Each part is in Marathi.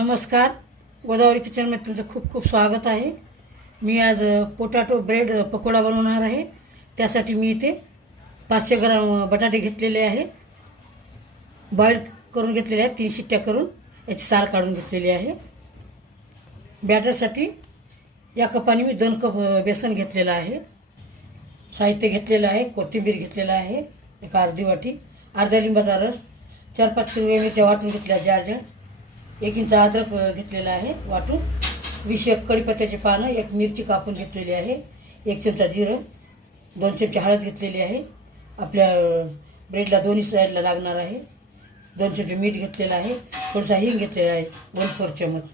नमस्कार. गोदावरी किचनमध्ये तुमचं खूप खूप स्वागत आहे. मी आज पोटॅटो ब्रेड पकोडा बनवणार आहे. त्यासाठी मी इथे 500 ग्राम बटाटे घेतलेले आहे. बॉईल करून घेतलेले आहे. 3 शिट्ट्या करून याची साल काढून घेतलेली आहे. बॅटरसाठी या कपाने मी 2 कप बेसन घेतलेलं आहे. साहित्य घेतलेलं आहे. कोथिंबीर घेतलेला आहे एक अर्धी वाटी, अर्धा लिंबाचा रस, 4-5 हिरव्या मिरच्या वाटून घेतल्या जाड, 1 इंच अद्रक घेतलेला आहे वाटून, 20 कढीपत्त्याची पानं, 1 मिरची कापून घेतलेली आहे, 1 चमचा जिरं, 2 चमचे हळद घेतलेली आहे. आपल्या ब्रेडला दोन्ही साईडला लागणार आहे. 2 चमचे मीठ घेतलेलं आहे. थोडासा हिंग घेतलेला आहे 1/4 चमच.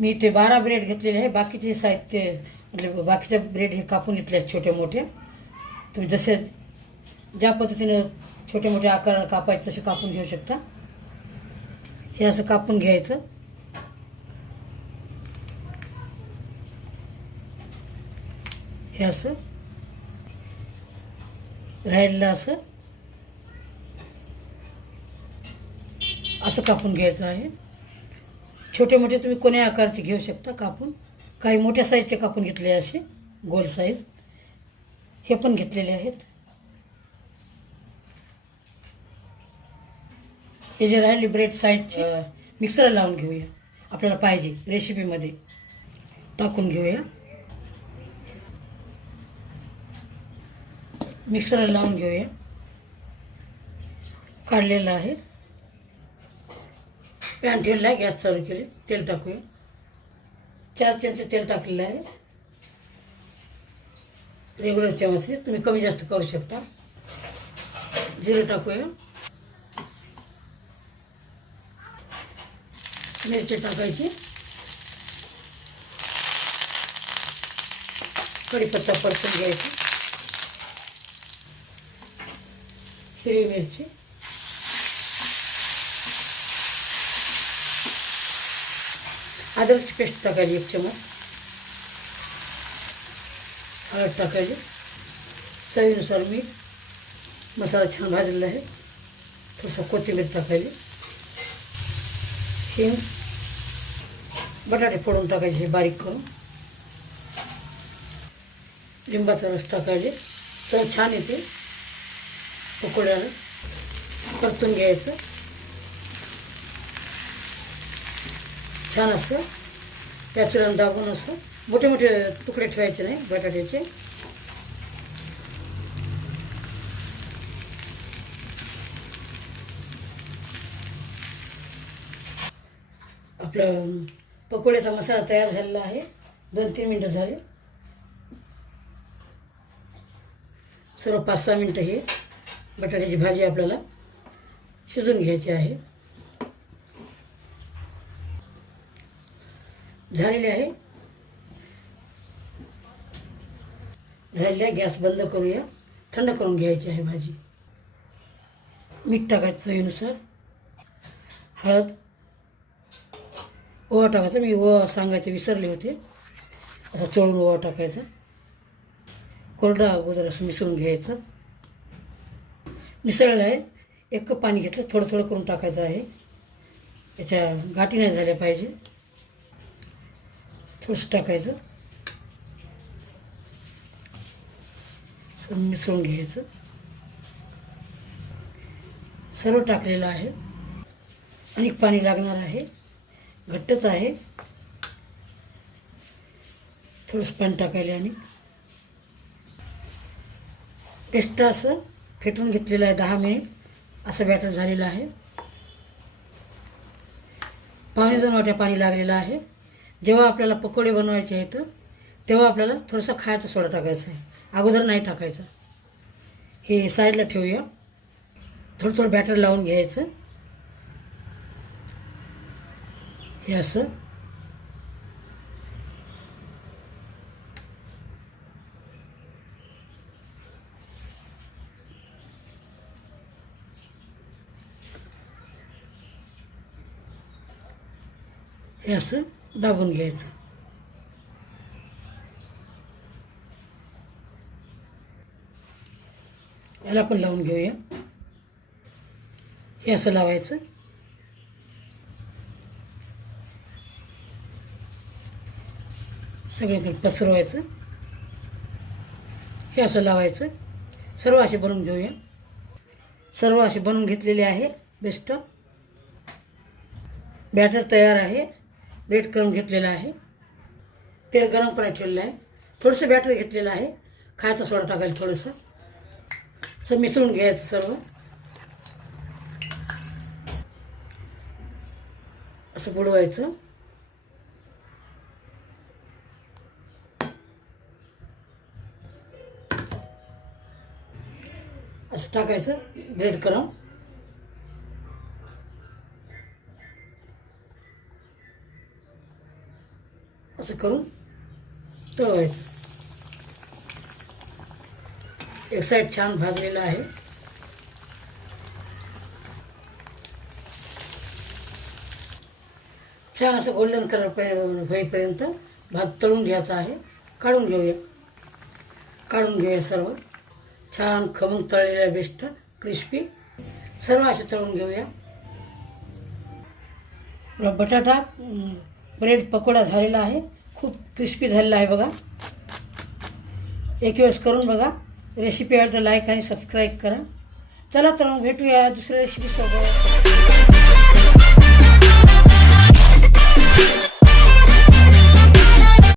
मी इथे 12 ब्रेड घेतलेले आहे. बाकीचे साहित्य म्हणजे बाकीचे ब्रेड हे कापून घेतले आहेत छोटे मोठे. तुम्ही जसे ज्या पद्धतीने छोटे मोठे आकाराने कापायचे तसे कापून घेऊ शकता. हे असं कापून घ्यायचं. हे असं राहिलेलं असं कापून घ्यायचं आहे. छोटे मोठे तुम्ही कोण्या आकारचे घेऊ शकता कापून. काही मोठ्या साईजचे कापून घेतले असे गोल साईज, हे पण घेतलेले आहेत. हे जे राहिले ब्रेड साईडचे मिक्सरला लावून घेऊया. आपल्याला पाहिजे रेसिपीमध्ये टाकून घेऊया. मिक्सरला लावून घेऊया. काढलेलं आहे. पॅन ठेवला आहे, गॅस चालू केले, तेल टाकूया. 4 चमचे तेल टाकलेलं आहे. रेग्युलर चमच आहे, तुम्ही कमी जास्त करू शकता. जिरं टाकूया. मिरची टाकायची. कढीपत्ता परतून घ्यायची. हिरवी मिरची, अद्रकची पेस्ट टाकायची 1 चमच. हळद टाकायची. चवीनुसार मीठ. मसाला छान भाजलेला आहे. थोडंसं कोथिंबीर टाकायची. हिंग. बटाटे फोडून टाकायचे बारीक करून. लिंबाचा रस टाकायचे. चव छान येते पकोड्याला. परतून घ्यायचं. छान असं त्याचं दाबून असं मोठे मोठे तुकडे ठेवायचे नाही बटाट्याचे. आपलं पकोड्याचा मसाला तयार झालेला आहे. 2-3 मिनटं झाले. सर्व 5-6 मिनटं हे बटाट्याची भाजी आपल्याला शिजून घ्यायची आहे. झालेली आहे. गॅस बंद करूया. थंड करून घ्यायची आहे भाजी. मीठ टाकायचं चवीनुसार. हळद. ओवा टाकायचा. मी ओवा सांगायचे विसरले होते. असा चोळून ओवा टाकायचा. कोरडा अगोदर असं मिसळून घ्यायचं. मिसळलं आहे. 1 कप पाणी घेतलं. थोडं थोडं करून टाकायचं आहे. याच्या गाठी नाही झाल्या पाहिजे. थोडंसं टाकायचं. मिसळून घ्यायचं. सर्व टाकलेलं आहे. आणि पाणी लागणार आहे. घट्टच आहे. थोडंसं पाणी टाकायला. आणि पेस्ट असं फेटून घेतलेलं आहे. 10 मिनिट असं बॅटर झालेलं आहे. 1.25 वाट्या पाणी लागलेलं आहे. जेव्हा आपल्याला पकोडे बनवायचे आहेत तेव्हा आपल्याला थोडासा खायचा सोडा टाकायचा आहे. अगोदर नाही टाकायचा. हे साईडला ठेवूया. थोडं थोडं बॅटर लावून घ्यायचं. हे असं दाबून घ्यायचं. याला पण लावून घेऊया. हे असं लावायचं. सगळीकडे पसरवायचं. हे असं लावायचं. सर्व असे बनवून घेऊया. सर्व असे बनवून घेतलेले आहे. बेस्ट बॅटर तयार आहे. ब्रेड करून घेतलेलं आहे. तेल गरम करायला ठेवलेलं आहे. थोडंसं बॅटर घेतलेलं आहे. खायचा सोडा टाकायचं थोडंसं. असं मिसळून घ्यायचं सर्व. असं बुडवायचं. असं टाकायचं ब्रेड करून. असं करून तळवायचं. एक साईड छान भाजलेलं आहे. छान असं गोल्डन कलर होईपर्यंत भात तळून घ्यायचा आहे. काढून घेऊया सर्व. छान खमंग तळलेलं आहे. Best crispy. सर्व असे तळून घेऊया. बटाटा ब्रेड पकोडा झालेला आहे. खूप क्रिस्पी झालेला आहे बघा. एक वेळेस करून बघा. रेसिपी आवडली तर लाईक आणि सबस्क्राईब करा. चला तर मग भेटूया दुसऱ्या रेसिपीसोबत.